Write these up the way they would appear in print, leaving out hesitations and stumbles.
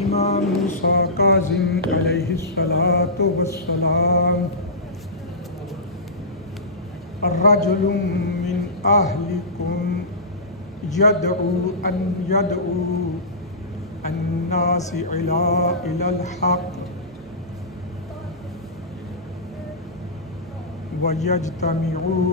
امام موسیٰ کاظم علیہ الصلاۃ والسلام الرجل من اہلکم یدعو الناس الی الحق ویجتمعوا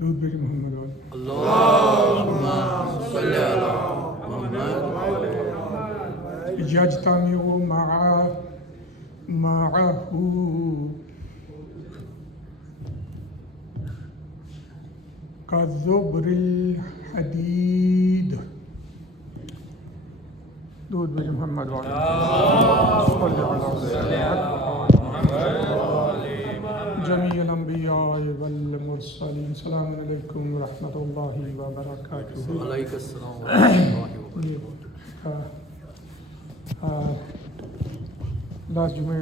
دودھ بیٹی محمد اللہم صلی علی محمد یجتمع معہ کالزبر الحدید دودھ بیٹی محمد جمیع الانبیاء والمرسلین سلام علیکم ورحمۃ اللہ وبرکاتہ۔ علیکم السلام ورحمۃ اللہ وبرکاتہ۔ لاسٹ جمعے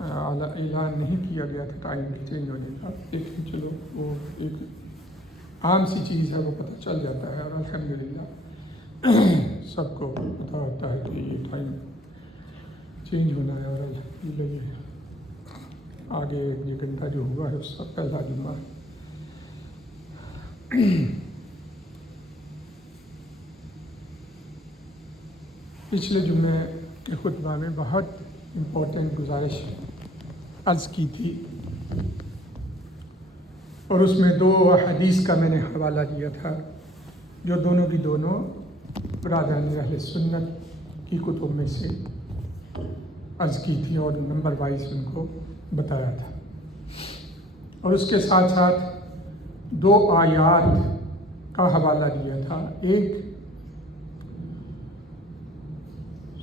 اعلان نہیں کیا گیا تھا ٹائم چینج ہونے کا، لیکن چلو وہ ایک عام سی چیز ہے، وہ پتہ چل جاتا ہے، اور الحمدللہ سب کو پتہ ہوتا ہے کہ یہ ٹائم چینج ہونا ہے، اور الحمدللہ یہ آگے یہ گھنٹہ جو ہوا ہے اس کا پہلا جمعہ پچھلے جمعے کے خطبہ میں بہت امپورٹنٹ گزارش عرض کی تھی، اور اس میں 2 حدیث کا میں نے حوالہ دیا تھا، جو دونوں کی دونوں برادران اہل سنت کی کتب میں سے عرض کی تھی، اور نمبر وائز ان کو بتایا تھا، اور اس کے ساتھ ساتھ 2 آیات کا حوالہ دیا تھا۔ ایک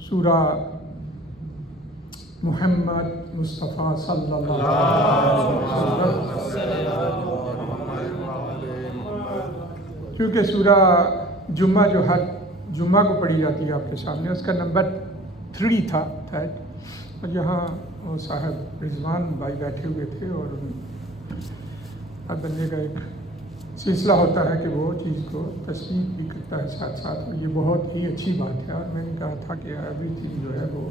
سورہ محمد مصطفیٰ صلی اللہ علیہ وسلم، کیونکہ سورہ جمعہ جو ہر جمعہ کو پڑھی جاتی ہے آپ کے سامنے، اس کا نمبر 3 تھا، اور یہاں وہ صاحب رضوان بھائی بیٹھے ہوئے تھے، اور ہر بندے کا ایک سلسلہ ہوتا ہے کہ وہ چیز کو تصویر بھی کرتا ہے ساتھ ساتھ، یہ بہت ہی اچھی بات ہے، اور میں نے کہا تھا کہ ایوری تھنگ جو ہے وہ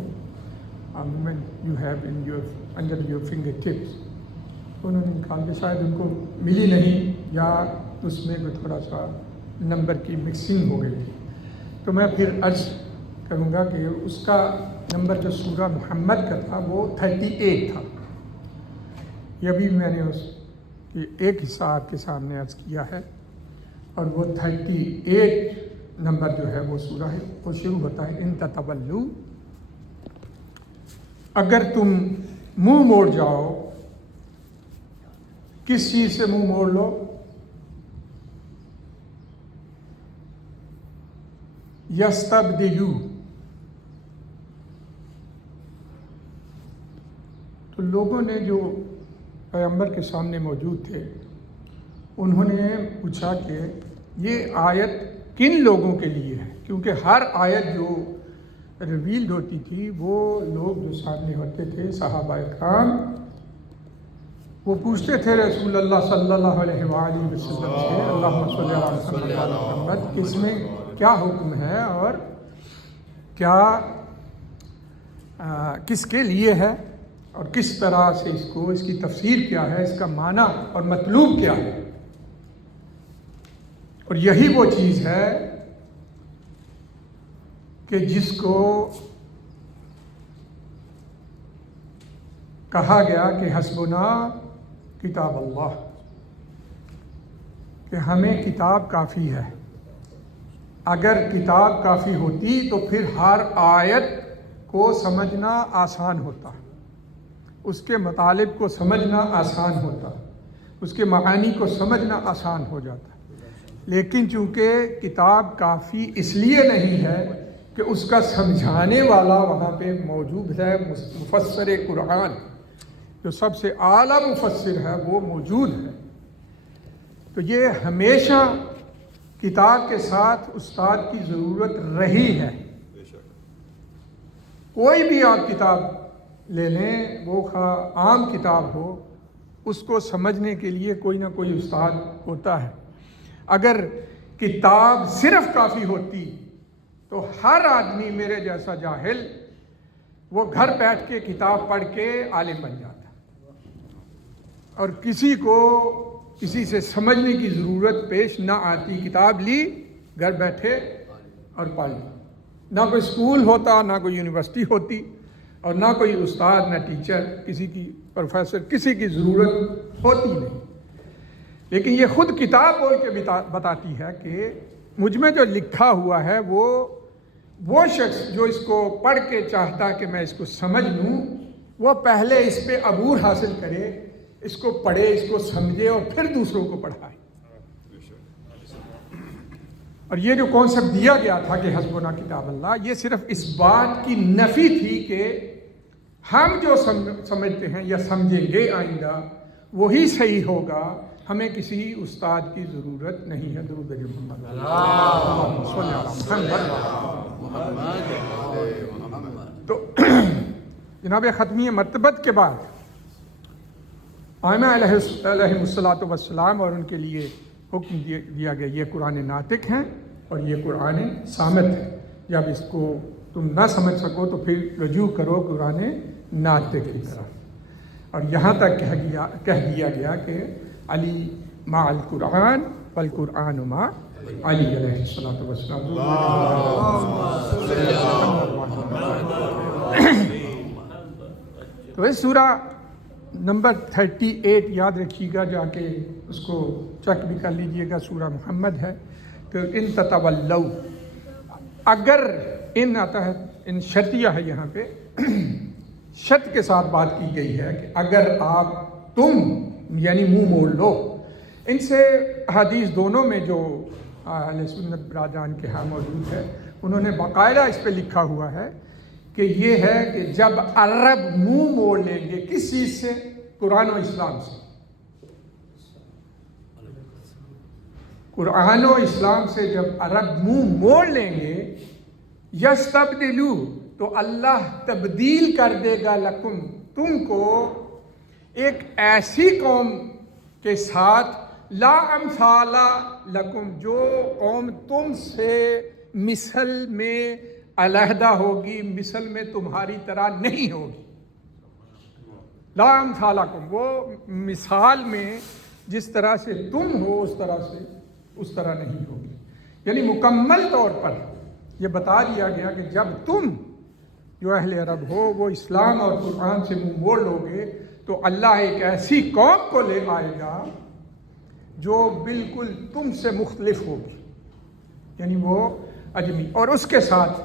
moment you have in your under your finger tips, انہوں نے نکال کے شاید ان کو ملی نہیں، یا اس میں کوئی تھوڑا سا نمبر کی مکسنگ ہو گئی تھی، تو میں پھر عرض کروں گا کہ اس کا نمبر جو سورہ محمد کا تھا وہ 38 تھا۔ یہ بھی میں نے اس کی ایک حصہ آپ کے سامنے عرض کیا ہے، اور وہ 38 نمبر جو ہے وہ سورہ ہے، وہ شروع ہوتا ہے ان تتولوا، اگر تم منہ موڑ جاؤ۔ کس چیز سے منہ موڑ لو؟ یستبدلوا، تو لوگوں نے جو پیغمبر کے سامنے موجود تھے، انہوں نے پوچھا کہ یہ آیت کن لوگوں کے لیے ہے، کیونکہ ہر آیت جو ریویلڈ ہوتی تھی وہ لوگ جو سامنے ہوتے تھے صحابہ کرام، وہ پوچھتے تھے رسول اللہ صلی اللہ علیہ وآلہ وسلم سے، اللہم صلی علی محمد، کہ اس میں کیا حکم ہے، اور کیا کس کے لیے ہے، اور کس طرح سے اس کی تفسیر کیا ہے، اس کا معنی اور مطلوب کیا ہے۔ اور یہی وہ چیز ہے کہ جس کو کہا گیا کہ حسبنا کتاب اللہ، کہ ہمیں کتاب کافی ہے۔ اگر کتاب کافی ہوتی تو پھر ہر آیت کو سمجھنا آسان ہوتا، اس کے مطالب کو سمجھنا آسان ہوتا، اس کے معانی کو سمجھنا آسان ہو جاتا، لیکن چونکہ کتاب کافی اس لیے نہیں ہے کہ اس کا سمجھانے والا وہاں پہ موجود ہے، مفسر قرآن جو سب سے اعلیٰ مفسر ہے وہ موجود ہے، تو یہ ہمیشہ کتاب کے ساتھ استاد کی ضرورت رہی ہے۔ کوئی بھی آپ کتاب لے لیں، وہ عام کتاب ہو، اس کو سمجھنے کے لیے کوئی نہ کوئی استاد ہوتا ہے۔ اگر کتاب صرف کافی ہوتی تو ہر آدمی میرے جیسا جاہل وہ گھر بیٹھ کے کتاب پڑھ کے عالم بن جاتا، اور کسی کو کسی سے سمجھنے کی ضرورت پیش نہ آتی، کتاب لی گھر بیٹھے اور پڑھ لی، نہ کوئی اسکول ہوتا، نہ کوئی یونیورسٹی ہوتی، اور نہ کوئی استاد، نہ ٹیچر، کسی کی پروفیسر، کسی کی ضرورت ہوتی نہیں۔ لیکن یہ خود کتاب بول کے بتاتی ہے کہ مجھ میں جو لکھا ہوا ہے وہ شخص جو اس کو پڑھ کے چاہتا کہ میں اس کو سمجھ لوں، وہ پہلے اس پہ عبور حاصل کرے، اس کو پڑھے، اس کو سمجھے، اور پھر دوسروں کو پڑھائے۔ اور یہ جو کانسیپٹ دیا گیا تھا کہ حسبنا کتاب اللہ، یہ صرف اس بات کی نفی تھی کہ ہم جو سمجھتے ہیں یا سمجھیں گے آئندہ وہی صحیح ہوگا، ہمیں کسی استاد کی ضرورت نہیں ہے۔ درود بر محمد، اللہم صلی علی محمد۔ تو جناب ختمی مرتبت کے بعد ائمہ علیہم الصلاۃ والسلام اور ان کے لیے حکم دیا گیا، یہ قرآن ناطق ہیں اور یہ قرآن صامت ہے۔ جب اس کو تم نہ سمجھ سکو تو پھر رجوع کرو قرآن ناطق کی طرف۔ اور یہاں تک کہہ دیا گیا کہ علی مع القرآن والقرآن مع علی علیہ الصلاۃ والسلام۔ تو اس سورہ نمبر 38 یاد رکھیے گا، جا کے اس کو چیک بھی کر لیجئے گا، سورہ محمد ہے۔ کہ ان تتولوا، اگر ان آتا ہے، ان شرطیہ ہے، یہاں پہ شرط کے ساتھ بات کی گئی ہے کہ اگر آپ تم یعنی منہ موڑ لو۔ ان سے حدیث دونوں میں جو اہل سنت برادران کے ہاں موجود ہے، انہوں نے باقاعدہ اس پہ لکھا ہوا ہے کہ یہ ہے کہ جب عرب منہ موڑ لیں گے، کس چیز سے؟ قرآن و اسلام سے۔ قرآن و اسلام سے جب عرب منہ موڑ لیں گے، یستبدلوا، تو اللہ تبدیل کر دے گا لکم، تم کو، ایک ایسی قوم کے ساتھ، لا امثال لکم، جو قوم تم سے مثل میں علیحدہ ہوگی، مثل میں تمہاری طرح نہیں ہوگی۔ لا امثالکم، وہ مثال میں جس طرح سے تم ہو اس طرح نہیں ہوگی۔ یعنی مکمل طور پر یہ بتا دیا گیا کہ جب تم جو اہل عرب ہو وہ اسلام اور قرآن سے منہ موڑ لو گے تو اللہ ایک ایسی قوم کو لے آئے گا جو بالکل تم سے مختلف ہوگی، یعنی وہ اجمی۔ اور اس کے ساتھ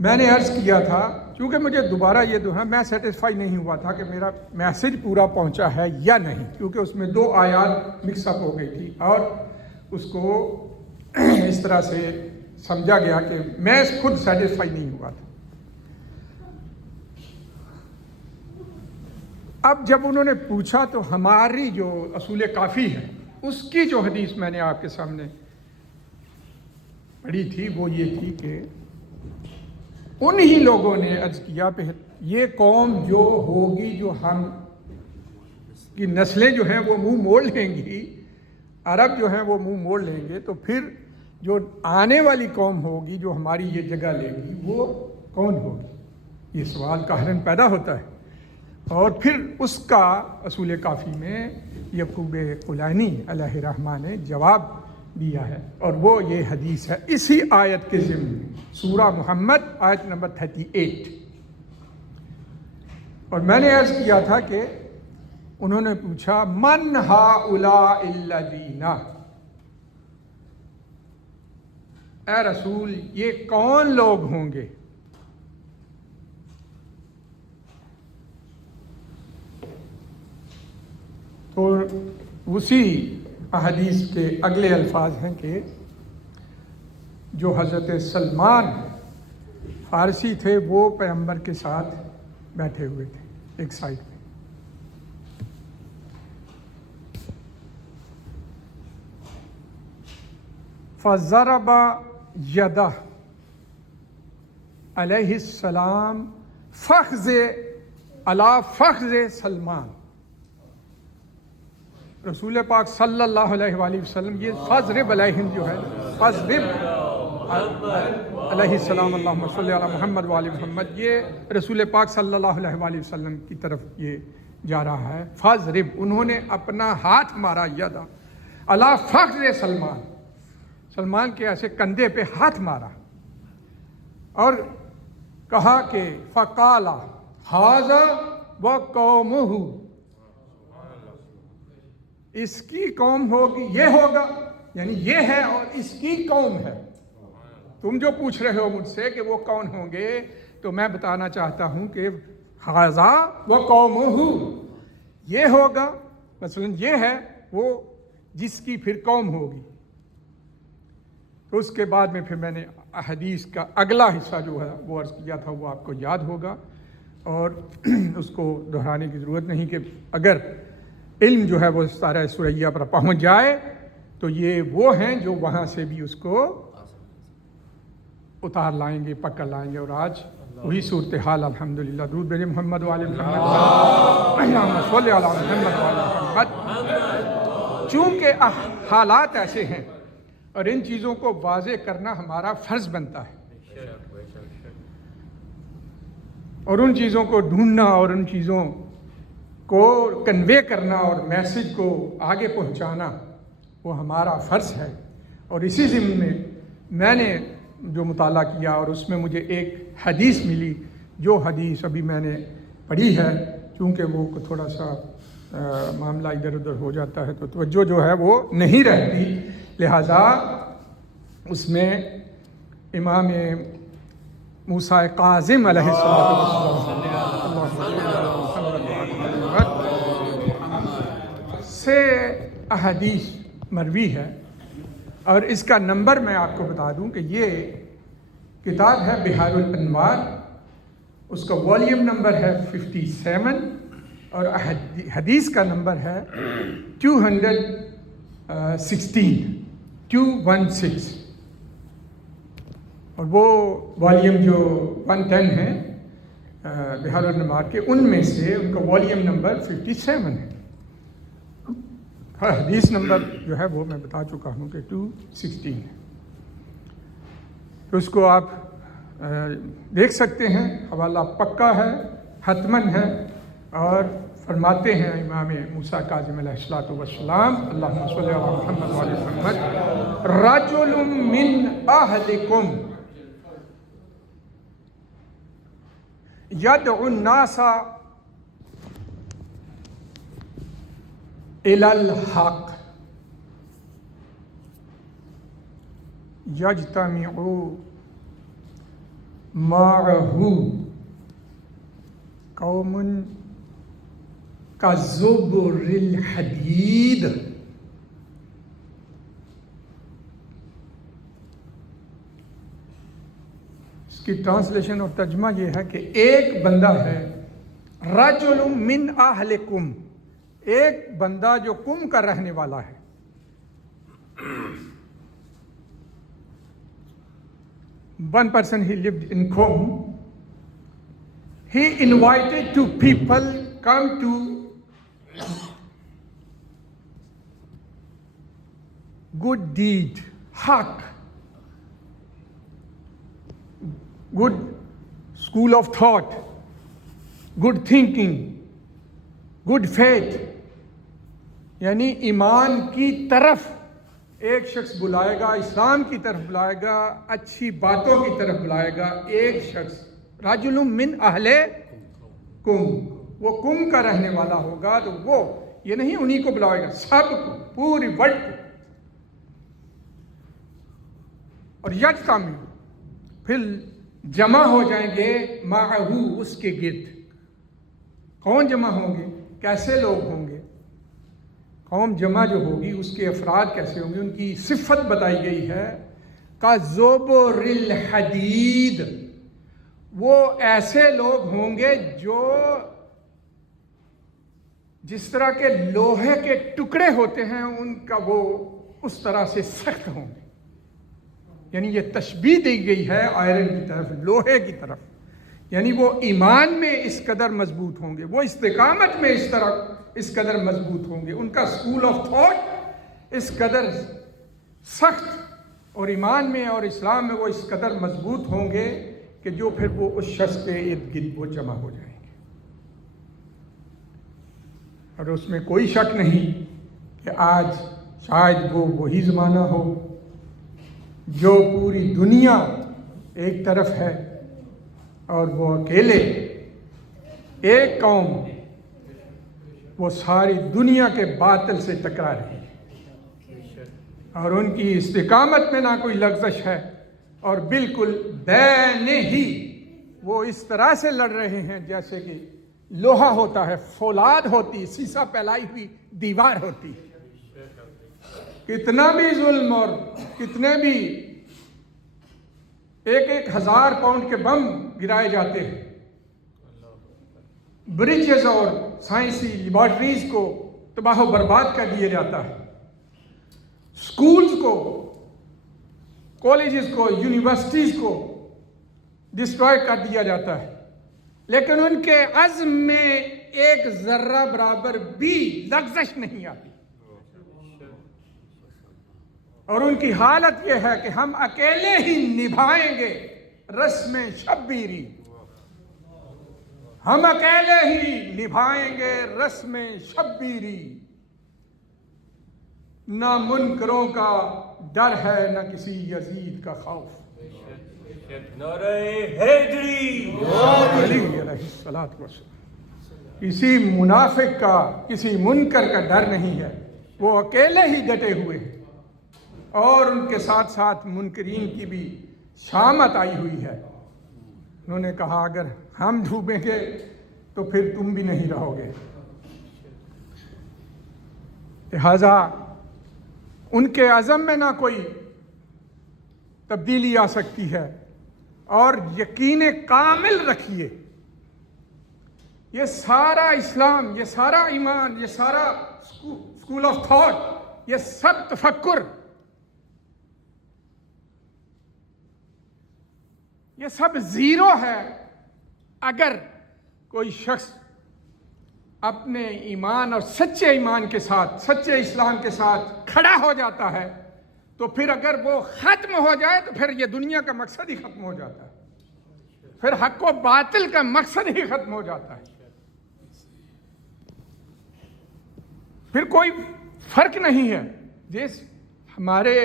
میں نے عرض کیا تھا، کیونکہ مجھے دوبارہ یہ دوہرا، میں سیٹسفائی نہیں ہوا تھا کہ میرا میسج پورا پہنچا ہے یا نہیں، کیونکہ اس میں 2 آیات مکس اپ ہو گئی تھی اور اس کو اس طرح سے سمجھا گیا کہ میں خود سیٹسفائی نہیں ہوا تھا۔ اب جب انہوں نے پوچھا تو ہماری جو اصول کافی ہے اس کی جو حدیث میں نے آپ کے سامنے پڑھی تھی وہ یہ تھی کہ انہی لوگوں نے عرض کیا کہ یہ قوم جو ہوگی، جو ہم کی نسلیں جو ہیں وہ منہ موڑ لیں گی، عرب جو ہیں وہ منہ موڑ لیں گے، تو پھر جو آنے والی قوم ہوگی جو ہماری یہ جگہ لے گی وہ کون ہوگی؟ یہ سوال قہراً پیدا ہوتا ہے۔ اور پھر اس کا اصول کافی میں یعقوب قلینی علیہ الرحمہ نے جواب دیا ہے، اور وہ یہ حدیث ہے اسی آیت کے ضمن میں، سورہ محمد آیت نمبر 38۔ اور میں نے عرض کیا تھا کہ انہوں نے پوچھا من ہؤلاء الذین، اے رسول یہ کون لوگ ہوں گے؟ تو اسی احادیث کے اگلے الفاظ ہیں کہ جو حضرت سلمان فارسی تھے وہ پیغمبر کے ساتھ بیٹھے ہوئے تھے ایک سائڈ پہ، فضرب یدہ علیہ السلام فخذ علی فخذ سلمان، رسول پاک صلی اللہ علیہ وآلہ وسلم یہ فضرب علیہم جو ہے، فضرب علیہ السلام، اللہم صلی علی محمد وآل محمد، یہ رسول پاک صلی اللہ علیہ وآلہ وسلم کی طرف یہ جا رہا ہے۔ فضرب، انہوں نے اپنا ہاتھ مارا، یدا علی فخذ سلمان، سلمان کے ایسے کندھے پہ ہاتھ مارا اور کہا کہ فقال ھذا وقومہ، اس کی قوم ہوگی، یہ ہوگا، یعنی یہ ہے اور اس کی قوم ہے۔ تم جو پوچھ رہے ہو مجھ سے کہ وہ کون ہوں گے، تو میں بتانا چاہتا ہوں کہ ھذا وقومہ، یہ ہوگا، مثلا یہ ہے وہ جس کی پھر قوم ہوگی۔ تو اس کے بعد میں پھر میں نے احادیث کا اگلا حصہ جو ہے وہ عرض کیا تھا، وہ آپ کو یاد ہوگا اور اس کو دہرانے کی ضرورت نہیں کہ اگر علم جو ہے وہ سارہ سریہ پر پہنچ جائے تو یہ وہ ہیں جو وہاں سے بھی اس کو اتار لائیں گے، پکڑ لائیں گے، اور آج وہی صورتحال الحمدللہ۔ درود بھیجیں محمد وآل محمد، اللہم صلی علی محمد وآل محمد۔ چونکہ حالات ایسے ہیں اور ان چیزوں کو واضح کرنا ہمارا فرض بنتا ہے، اور ان چیزوں کو ڈھونڈنا اور ان چیزوں کو کنوے کرنا اور میسج کو آگے پہنچانا وہ ہمارا فرض ہے۔ اور اسی ضمن میں میں نے جو مطالعہ کیا اور اس میں مجھے ایک حدیث ملی، جو حدیث ابھی میں نے پڑھی ہے، چونکہ وہ تھوڑا سا معاملہ ادھر ادھر ہو جاتا ہے تو توجہ جو ہے وہ نہیں رہتی، لہذا اس میں امام موسیٰ کاظم علیہ السلام سے احادیث مروی ہے، اور اس کا نمبر میں آپ کو بتا دوں کہ یہ کتاب ہے بحار الانوار، اس کا والیوم نمبر ہے 57 اور حدیث کا نمبر ہے 216 اور وہ والیوم جو 110 ہے بحار الانوار کے، ان میں سے ان کا والیوم نمبر 57 ہے۔ حدیث نمبر جو ہے وہ میں بتا چکا ہوں کہ 216 ہے، تو اس کو آپ دیکھ سکتے ہیں، حوالہ پکا ہے، حتمن ہے، اور فرماتے ہیں امام موسیٰ کاظم علیہ السلام، اللہم صلی علی محمد وعلی محمد، رجل من اہلکم یدعو الناس الی الحق یجتمع معه قوم کزبر الحدید، اس کی ٹرانسلیشن اور ترجمہ یہ ہے کہ ایک بندہ ہے، رجل من اہلکم، ایک بندہ جو قم کا رہنے والا ہے، one person he lived in Qom, he invited to people come to good deed, haq, good school of thought, good thinking, good faith، یعنی ایمان کی طرف ایک شخص بلائے گا، اسلام کی طرف بلائے گا، اچھی باتوں کی طرف بلائے گا ایک شخص، رجل من اہل قم، وہ قم کا رہنے والا ہوگا، تو وہ یہ نہیں انہی کو بلائے گا، سب کو، پوری ورلڈ کو، اور یجتمع، پھر جمع ہو جائیں گے، معہ، اس کے گرد۔ کون جمع ہوں گے؟ کیسے لوگ ہوں گے؟ قوم جمع جو ہوگی اس کے افراد کیسے ہوں گے؟ ان کی صفت بتائی گئی ہے، کزبر الحدید، وہ ایسے لوگ ہوں گے جو جس طرح کے لوہے کے ٹکڑے ہوتے ہیں ان کا وہ اس طرح سے سخت ہوں گے، یعنی یہ تشبیہ دی گئی ہے آئرن کی طرف، لوہے کی طرف، یعنی وہ ایمان میں اس قدر مضبوط ہوں گے، وہ استقامت میں اس قدر مضبوط ہوں گے، ان کا سکول آف تھاٹ اس قدر سخت اور ایمان میں اور اسلام میں وہ اس قدر مضبوط ہوں گے کہ جو پھر وہ اس شخص کے ارد گرد وہ جمع ہو جائیں گے۔ اور اس میں کوئی شک نہیں کہ آج شاید وہ وہی زمانہ ہو جو پوری دنیا ایک طرف ہے اور وہ اکیلے ایک قوم وہ ساری دنیا کے باطل سے ٹکرا رہی ہے، اور ان کی استقامت میں نہ کوئی لغزش ہے، اور بالکل بین ہی وہ اس طرح سے لڑ رہے ہیں جیسے کہ لوہا ہوتا ہے، فولاد ہوتی، سیسا پھیلائی ہوئی دیوار ہوتی۔ کتنا بھی ظلم اور کتنے بھی 1,000 پاؤنڈ کے بم گرائے جاتے ہیں، بریجز اور سائنسی لیبارٹریز کو تباہ و برباد کر دیا جاتا ہے، سکولز کو، کالجز کو، یونیورسٹیز کو ڈسٹرائے کر دیا جاتا ہے، لیکن ان کے عزم میں ایک ذرہ برابر بھی لغزش نہیں آتی، اور ان کی حالت یہ ہے کہ ہم اکیلے ہی نبھائیں گے رسم شبیری، ہم اکیلے ہی نبھائیں گے رسم شبیری، نہ منکروں کا ڈر ہے نہ کسی یزید کا خوف۔ نعرہ حیدری، علی علیہ الصلوۃ والسلام، کسی منافق کا، کسی منکر کا ڈر نہیں ہے، وہ اکیلے ہی ڈٹے ہوئے ہیں، اور ان کے ساتھ ساتھ منکرین کی بھی شامت آئی ہوئی ہے۔ انہوں نے کہا اگر ہم ڈوبیں گے تو پھر تم بھی نہیں رہو گے، لہذا ان کے عزم میں نہ کوئی تبدیلی آ سکتی ہے، اور یقین کامل رکھیے یہ سارا اسلام، یہ سارا ایمان، یہ سارا سکول آف تھاٹ، یہ سب تفکر، یہ سب زیرو ہے اگر کوئی شخص اپنے ایمان اور سچے ایمان کے ساتھ، سچے اسلام کے ساتھ کھڑا ہو جاتا ہے، تو پھر اگر وہ ختم ہو جائے تو پھر یہ دنیا کا مقصد ہی ختم ہو جاتا ہے، پھر حق و باطل کا مقصد ہی ختم ہو جاتا ہے، پھر کوئی فرق نہیں ہے۔ جس ہمارے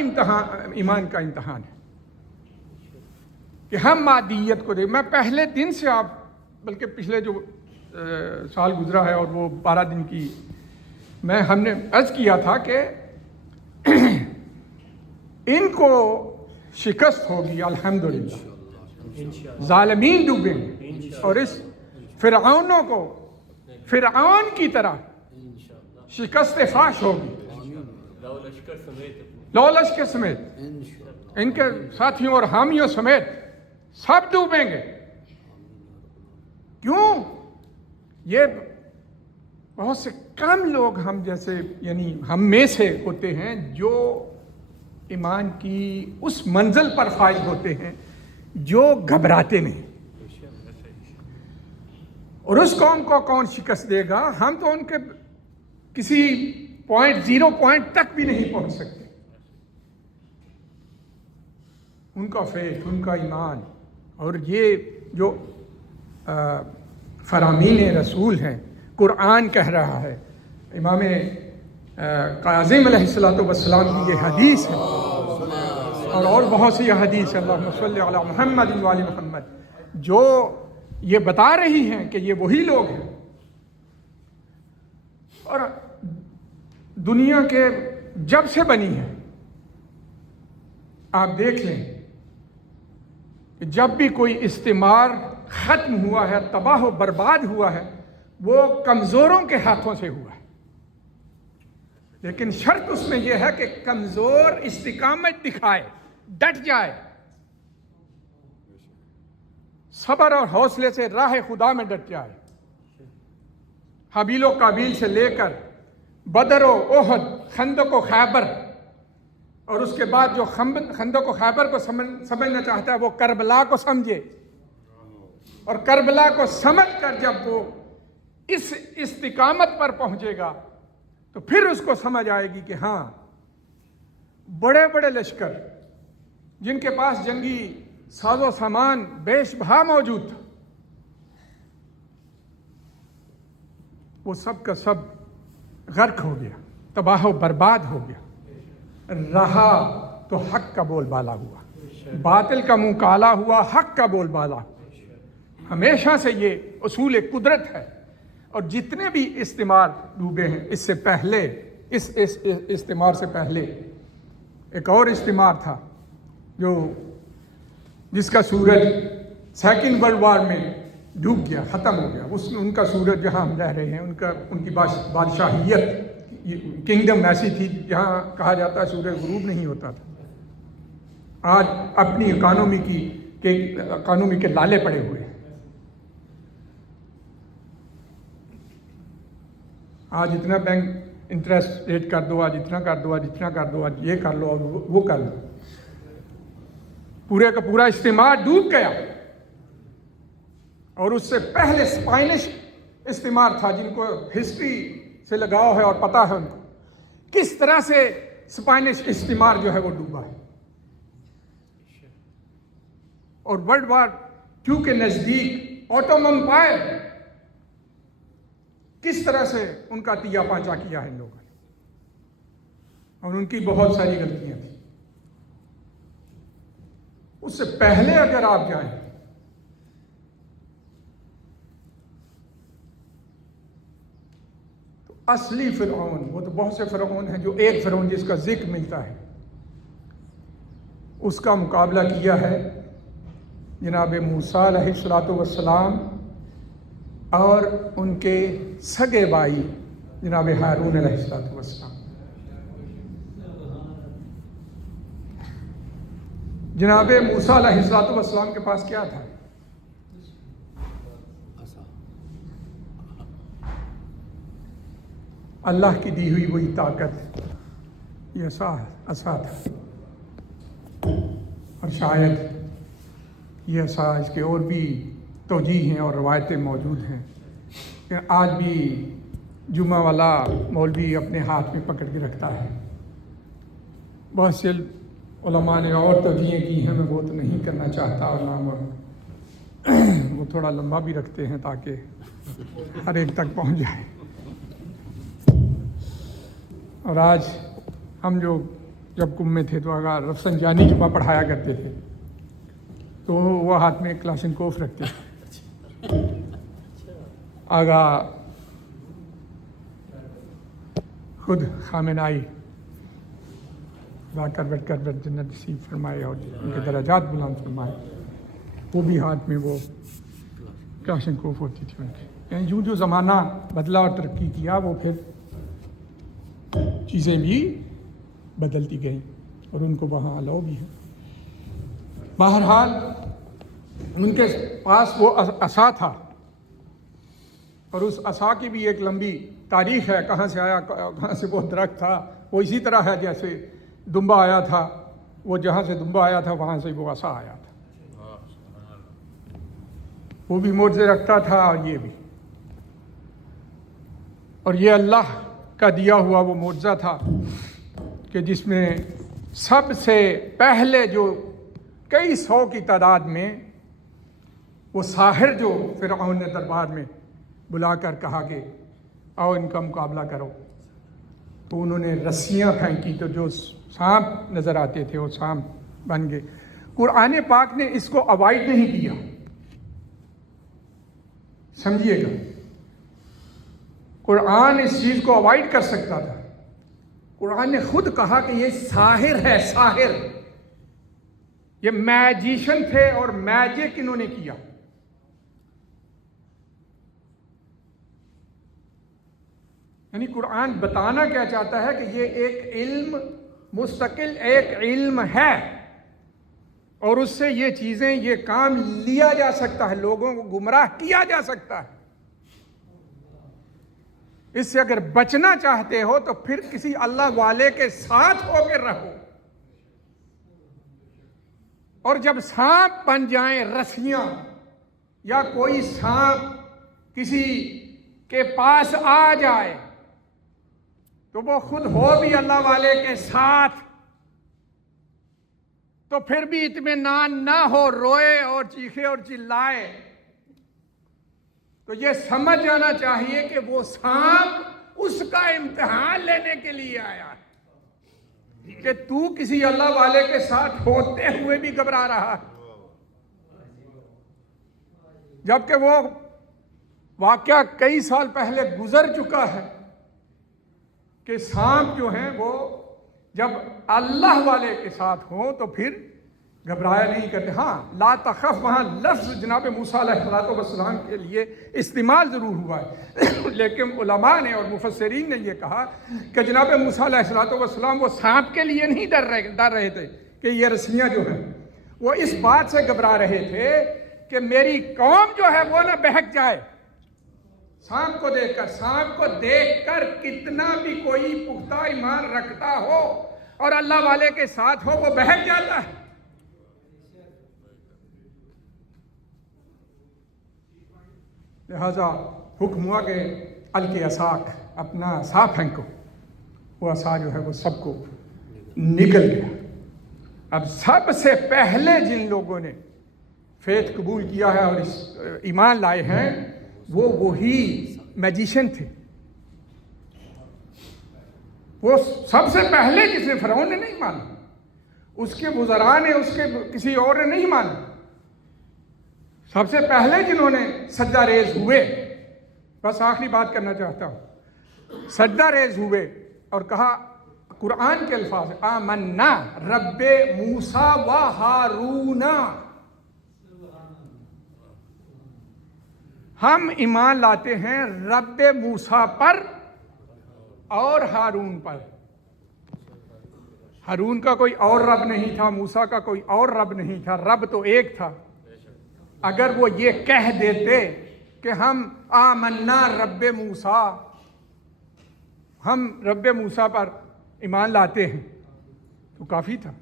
امتحان، ایمان کا امتحان ہے کہ ہم مادیت کو دیں۔ میں پہلے دن سے بلکہ پچھلے جو سال گزرا ہے اور وہ 12 دن کی ہم نے عرض کیا تھا کہ ان کو شکست ہوگی الحمدللہ، ظالمین ڈوبیں گے، اور اس فرعونوں کو فرعون کی طرح شکست فاش ہوگی، لو لشکر سمیت، ان کے ساتھیوں اور حامیوں سمیت سب ڈوبیں گے۔ کیوں؟ یہ بہت سے کم لوگ ہم جیسے، یعنی ہم میں سے ہوتے ہیں جو ایمان کی اس منزل پر فائز ہوتے ہیں جو گھبراتے نہیں، اور اس قوم کو کون شکست دے گا؟ ہم تو ان کے کسی زیرو پوائنٹ تک بھی نہیں پہنچ سکتے۔ ان کا فیتھ، ان کا ایمان، اور یہ جو فرامین رسول ہیں، قرآن کہہ رہا ہے، امام کاظم علیہ السلام کی یہ حدیث ہے، اور بہت سی حدیث، اللہم صلی علی محمد وعلی محمد، جو یہ بتا رہی ہیں کہ یہ وہی لوگ ہیں۔ اور دنیا کے جب سے بنی ہے، آپ دیکھ لیں کہ جب بھی کوئی استعمار ختم ہوا ہے، تباہ و برباد ہوا ہے، وہ کمزوروں کے ہاتھوں سے ہوا ہے، لیکن شرط اس میں یہ ہے کہ کمزور استقامت دکھائے، ڈٹ جائے، صبر اور حوصلے سے راہ خدا میں ڈٹ جائے۔ حابیل و قابیل سے لے کر بدر و احد، خندق و خیبر، اور اس کے بعد جو خندق و خیبر کو سمجھنا چاہتا ہے وہ کربلا کو سمجھے، اور کربلا کو سمجھ کر جب وہ اس استقامت پر پہنچے گا تو پھر اس کو سمجھ آئے گی کہ ہاں بڑے بڑے لشکر جن کے پاس جنگی ساز و سامان بیش بہا موجود تھا، وہ سب کا سب غرق ہو گیا، تباہ و برباد ہو گیا۔ رہا تو حق کا بول بالا ہوا، باطل کا منہ کالا ہوا، حق کا بول بالا ہوا۔ ہمیشہ سے یہ اصول قدرت ہے، اور جتنے بھی استعمار ڈوبے ہیں اس سے پہلے، اس استعمار سے پہلے ایک اور استعمار تھا جس کا سورج سیکنڈ ورلڈ وار میں ڈوب گیا، ختم ہو گیا۔ ان کا سورج جہاں ہم رہ رہے ہیں، ان کی بادشاہیت کنگڈم ایسی تھی جہاں کہا جاتا ہے سورج غروب نہیں ہوتا تھا۔ آج اپنی اکانومی کے لالے پڑے ہوئے ہیں۔ آج اتنا بینک انٹرسٹ ریٹ کر دو، آج اتنا کر دو، آج اتنا کر دو، آج یہ کر لو، اور وہ کر لو۔ پورے کا پورا استعمار ڈوب گیا۔ اور اس سے پہلے اسپینش استعمار تھا، جن کو ہسٹری سے لگاؤ ہے اور پتہ ہے ان کو کس طرح سے اسپینش استعمار جو ہے وہ ڈوبا ہے۔ اور ورلڈ وار 2 کے نزدیک آٹومن امپائر کس طرح سے ان کا تیا پانچا کیا ہے ان لوگوں نے، اور ان کی بہت ساری غلطیاں تھیں۔ اس سے پہلے اگر آپ جائیں تو اصلی فرعون، وہ تو بہت سے فرعون ہیں، جو ایک فرعون جس کا ذکر ملتا ہے، اس کا مقابلہ کیا ہے جناب موسیٰ علیہ السلام اور ان کے سگے بھائی جناب ہارون علیہ السلام۔ جناب موسیٰ علیہ السلام کے پاس کیا تھا؟ اللہ کی دی ہوئی وہی طاقت، یہ عصا تھا۔ اور شاید یہ عصا، اس کے اور بھی توجیہ ہیں اور روایتیں موجود ہیں کہ آج بھی جمعہ والا مولوی اپنے ہاتھ میں پکڑ کے رکھتا ہے۔ بہت سے علماء نے اور توجیہیں کی ہیں، میں وہ تو نہیں کرنا چاہتا، اور نہ وہ تھوڑا لمبا بھی رکھتے ہیں تاکہ ہر ایک تک پہنچ جائے۔ اور آج ہم جب کم میں تھے تو اگر رفسنجانی جمعہ پڑھایا کرتے تھے تو وہ ہاتھ میں کلاشنکوف رکھتے تھے۔ آگا خود خامنائی کروٹ جنت نصیب فرمائے اور ان کے درجات بلند فرمائے، وہ بھی ہاتھ میں وہ کلاشنکوف ہوتی تھی ان کی۔ یعنی جو زمانہ بدلا اور ترقی کیا، وہ پھر چیزیں بھی بدلتی گئیں اور ان کو وہاں الاؤ بھی ہے۔ بہرحال ان کے پاس وہ عصا تھا، اور اس عصا کی بھی ایک لمبی تاریخ ہے، کہاں سے آیا، کہاں سے وہ درخت تھا۔ وہ اسی طرح ہے جیسے دمبا آیا تھا، وہ جہاں سے دمبا آیا تھا وہاں سے وہ عصا آیا تھا۔ وہ بھی معجزے رکھتا تھا اور یہ بھی، اور یہ اللہ کا دیا ہوا وہ معجزہ تھا کہ جس میں سب سے پہلے جو کئی سو کی تعداد میں وہ ساحر جو فرعون نے دربار میں بلا کر کہا کہ آؤ ان کا مقابلہ کرو، تو انہوں نے رسیاں پھینکی تو جو سانپ نظر آتے تھے وہ سانپ بن گئے۔ قرآن پاک نے اس کو اوائڈ نہیں کیا، سمجھیے گا، قرآن اس چیز کو اوائڈ کر سکتا تھا۔ قرآن نے خود کہا کہ یہ ساحر ہے، ساحر، یہ میجیشن تھے اور میجک انہوں نے کیا۔ یعنی قرآن بتانا کیا چاہتا ہے کہ یہ ایک علم، مستقل ایک علم ہے، اور اس سے یہ چیزیں، یہ کام لیا جا سکتا ہے، لوگوں کو گمراہ کیا جا سکتا ہے۔ اس سے اگر بچنا چاہتے ہو تو پھر کسی اللہ والے کے ساتھ ہو کے رہو، اور جب سانپ بن جائیں رسیاں یا کوئی سانپ کسی کے پاس آ جائے تو وہ خود ہو بھی اللہ والے کے ساتھ تو پھر بھی اطمینان نہ ہو، روئے اور چیخے اور چلائے، تو یہ سمجھ جانا چاہیے کہ وہ سانپ اس کا امتحان لینے کے لیے آیا ہے کہ تو کسی اللہ والے کے ساتھ ہوتے ہوئے بھی گھبرا رہا ہے، جبکہ وہ واقعہ کئی سال پہلے گزر چکا ہے کہ سانپ جو ہیں وہ جب اللہ والے کے ساتھ ہوں تو پھر گھبرایا نہیں کرتے۔ ہاں لا تخف وہاں لفظ جناب موسیٰ علیہ السلام کے لیے استعمال ضرور ہوا ہے، لیکن علماء نے اور مفسرین نے یہ کہا کہ جناب موسیٰ علیہ السلام وہ سانپ کے لیے نہیں ڈر رہے تھے کہ یہ رسیاں جو ہیں، وہ اس بات سے گھبرا رہے تھے کہ میری قوم جو ہے وہ نہ بہک جائے۔ سانپ کو دیکھ کر کتنا بھی کوئی پختہ ایمان رکھتا ہو اور اللہ والے کے ساتھ ہو وہ بہک جاتا ہے۔ لہذا حکم ہوا کہ القی عصاک، اپنا عصا پھینکو۔ وہ عصا جو ہے وہ سب کو نگل گیا۔ اب سب سے پہلے جن لوگوں نے فیتھ قبول کیا ہے اور ایمان لائے ہیں وہ وہی میجیشن تھے۔ وہ سب سے پہلے جس نے، فرعون نے نہیں مانا، اس کے وزراء نے، اس کے کسی اور نے نہیں مانا، سب سے پہلے جنہوں نے سجدہ ریز ہوئے، بس آخری بات کرنا چاہتا ہوں، سجدہ ریز ہوئے اور کہا، قرآن کے الفاظ آمنا رب موسیٰ و ہارون، ہم ایمان لاتے ہیں رب موسیٰ پر اور ہارون پر۔ ہارون کا کوئی اور رب نہیں تھا، موسیٰ کا کوئی اور رب نہیں تھا، رب تو ایک تھا۔ اگر وہ یہ کہہ دیتے کہ ہم آمنا رب موسیٰ، ہم رب موسیٰ پر ایمان لاتے ہیں، تو کافی تھا،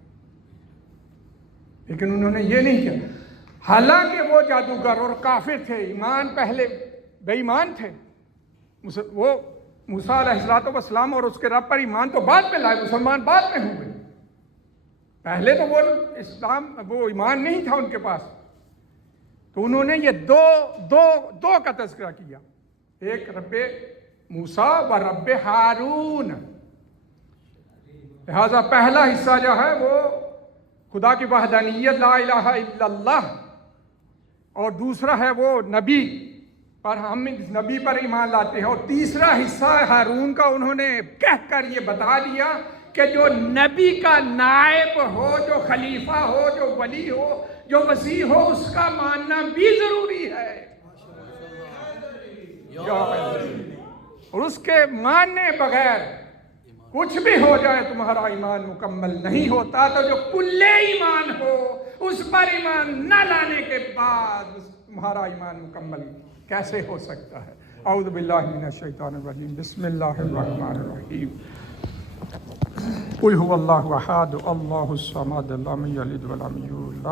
لیکن انہوں نے یہ نہیں کیا۔ حالانکہ وہ جادوگر اور کافر تھے، ایمان پہلے بے ایمان تھے، وہ موسیٰ علیہ السلام اور اس کے رب پر ایمان تو بعد میں لائے، مسلمان بعد میں ہوئے، پہلے تو وہ ایمان نہیں تھا ان کے پاس۔ تو انہوں نے یہ دو کا تذکرہ کیا، ایک رب موسیٰ و رب ہارون۔ لہذا پہلا حصہ جو ہے وہ خدا کی وحدانیت، لا الہ الا اللہ، اور دوسرا ہے وہ نبی پر، ہم اس نبی پر ایمان لاتے ہیں، اور تیسرا حصہ ہارون کا انہوں نے کہہ کر یہ بتا دیا کہ جو نبی کا نائب ہو، جو خلیفہ ہو، جو ولی ہو، جو وسیع ہو، اس کا ماننا بھی ضروری ہے، اور اس کے ماننے بغیر کچھ بھی ہو جائے تمہارا ایمان مکمل نہیں ہوتا۔ تو جو کل ایمان ہو اس پر ایمان نہ لانے کے بعد تمہارا ایمان مکمل کیسے ہو سکتا ہے؟ اعوذ باللہ من الشیطان الرجیم، بسم اللہ الرحمن الرحیم۔ قل هو اللہ احد اللہ الصمد لم یلد ولم یولد